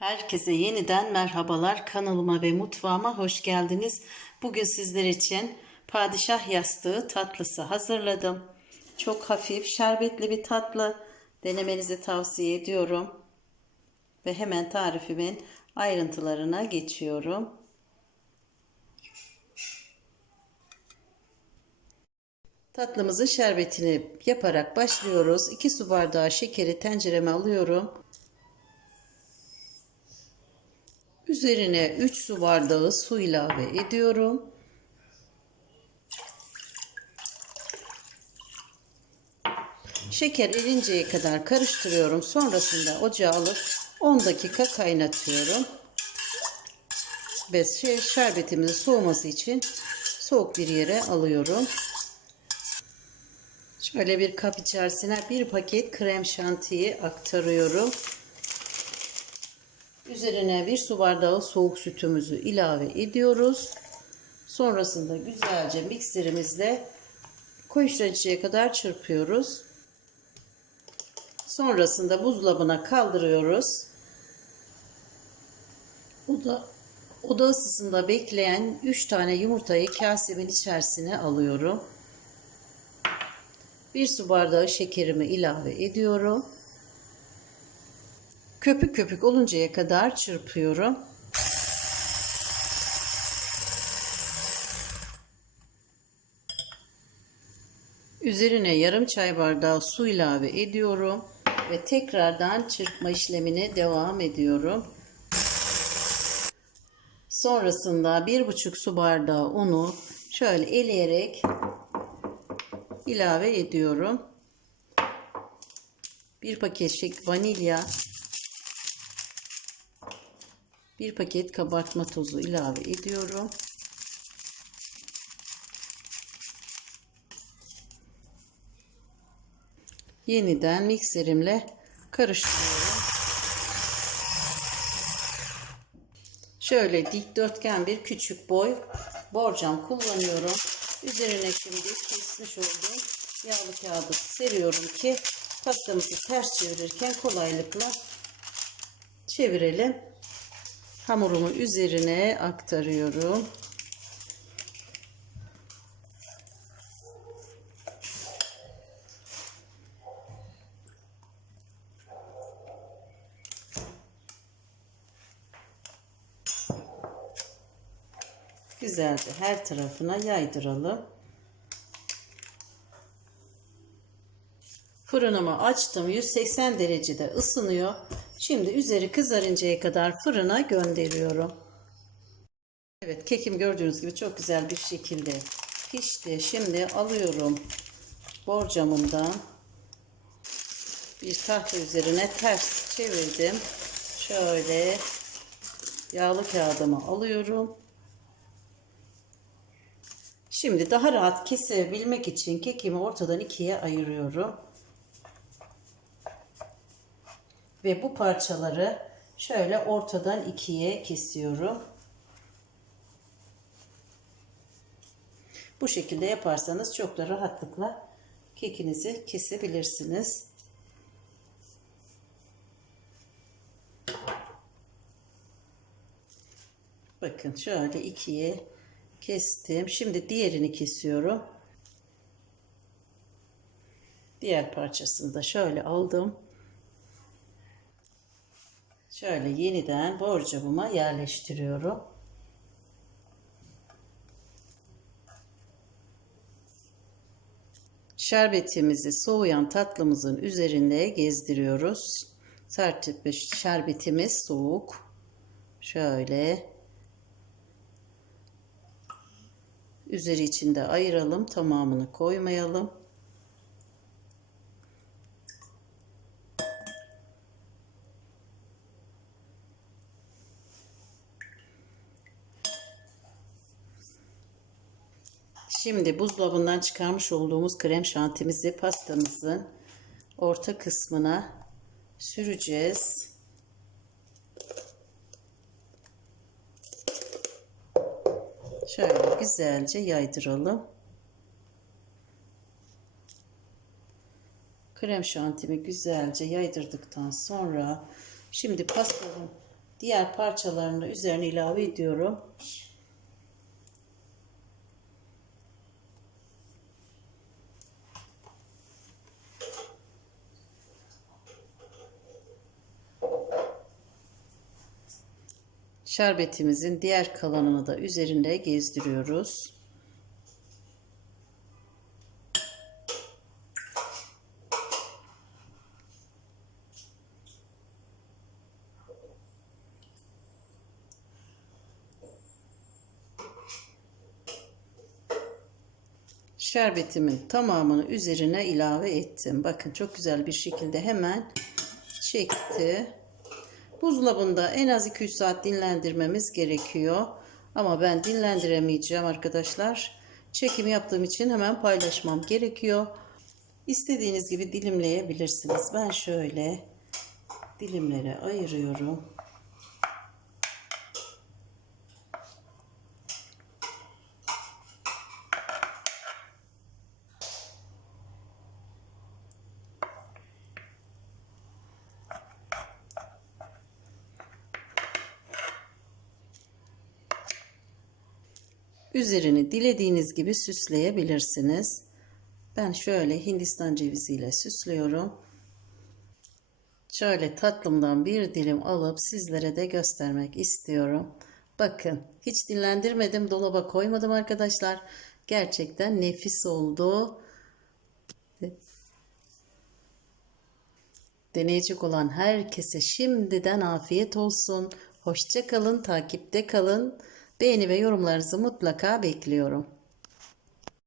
Herkese yeniden merhabalar. Kanalıma ve mutfağıma hoş geldiniz. Bugün sizler için padişah yastığı tatlısı hazırladım. Çok hafif, şerbetli bir tatlı. Denemenizi tavsiye ediyorum. Ve hemen tarifimin ayrıntılarına geçiyorum. Tatlımızın şerbetini yaparak başlıyoruz. 2 su bardağı şekeri tencereme alıyorum. Üzerine 3 su bardağı su ilave ediyorum. Şeker erinceye kadar karıştırıyorum. Sonrasında ocağa alıp 10 dakika kaynatıyorum. Ve şey, şerbetimizin soğuması için soğuk bir yere alıyorum. Şöyle bir kap içerisine bir paket krem şantiyi aktarıyorum. Üzerine bir su bardağı soğuk sütümüzü ilave ediyoruz. Sonrasında güzelce mikserimizle koyuşlayıncaya kadar çırpıyoruz. Sonrasında buzdolabına kaldırıyoruz. Oda, oda ısısında bekleyen 3 tane yumurtayı kasemin içerisine alıyorum. Bir su bardağı şekerimi ilave ediyorum. Köpük köpük oluncaya kadar çırpıyorum. Üzerine yarım çay bardağı su ilave ediyorum ve tekrardan çırpma işlemine devam ediyorum. Sonrasında bir buçuk su bardağı unu şöyle eleyerek ilave ediyorum. Bir paket vanilya, bir paket kabartma tozu ilave ediyorum. Yeniden mikserimle karıştırıyorum. Şöyle dikdörtgen bir küçük boy borcam kullanıyorum. Üzerine şimdi kesmiş olduğum yağlı kağıdı seriyorum ki pastamızı ters çevirirken kolaylıkla çevirelim. Hamurumu üzerine aktarıyorum. Güzelce her tarafına yaydıralım. Fırınımı açtım. 180 derecede ısınıyor. Şimdi üzeri kızarıncaya kadar fırına gönderiyorum. Evet kekim gördüğünüz gibi çok güzel bir şekilde pişti. Şimdi alıyorum borcamımdan bir tahta üzerine ters çevirdim. Şöyle yağlı kağıdımı alıyorum. Şimdi daha rahat kesebilmek için kekimi ortadan ikiye ayırıyorum. Ve bu parçaları şöyle ortadan ikiye kesiyorum. Bu şekilde yaparsanız çok da rahatlıkla kekinizi kesebilirsiniz. Bakın şöyle ikiye kestim. Şimdi diğerini kesiyorum. Diğer parçasını da şöyle aldım. Şöyle yeniden borcamıma yerleştiriyorum. Şerbetimizi soğuyan tatlımızın üzerinde gezdiriyoruz. Sert şerbetimiz soğuk. Şöyle üzeri içinde ayıralım. Tamamını koymayalım. Şimdi buzdolabından çıkarmış olduğumuz krem şantimizi pastamızın orta kısmına süreceğiz. Şöyle güzelce yaydıralım. Krem şantimi güzelce yaydırdıktan sonra şimdi pastanın diğer parçalarını üzerine ilave ediyorum. Şerbetimizin diğer kalanını da üzerinde gezdiriyoruz. Şerbetimin tamamını üzerine ilave ettim. Bakın çok güzel bir şekilde hemen çekti. Buzdolabında en az 2-3 saat dinlendirmemiz gerekiyor. Ama ben dinlendiremeyeceğim arkadaşlar. Çekimi yaptığım için hemen paylaşmam gerekiyor. İstediğiniz gibi dilimleyebilirsiniz. Ben şöyle dilimlere ayırıyorum. Üzerini dilediğiniz gibi süsleyebilirsiniz. Ben şöyle Hindistan ceviziyle süslüyorum. Şöyle tatlımdan bir dilim alıp sizlere de göstermek istiyorum. Bakın hiç dinlendirmedim dolaba koymadım arkadaşlar. Gerçekten nefis oldu. Deneyecek olan herkese şimdiden afiyet olsun. Hoşça kalın, takipte kalın. Beğeni ve yorumlarınızı mutlaka bekliyorum.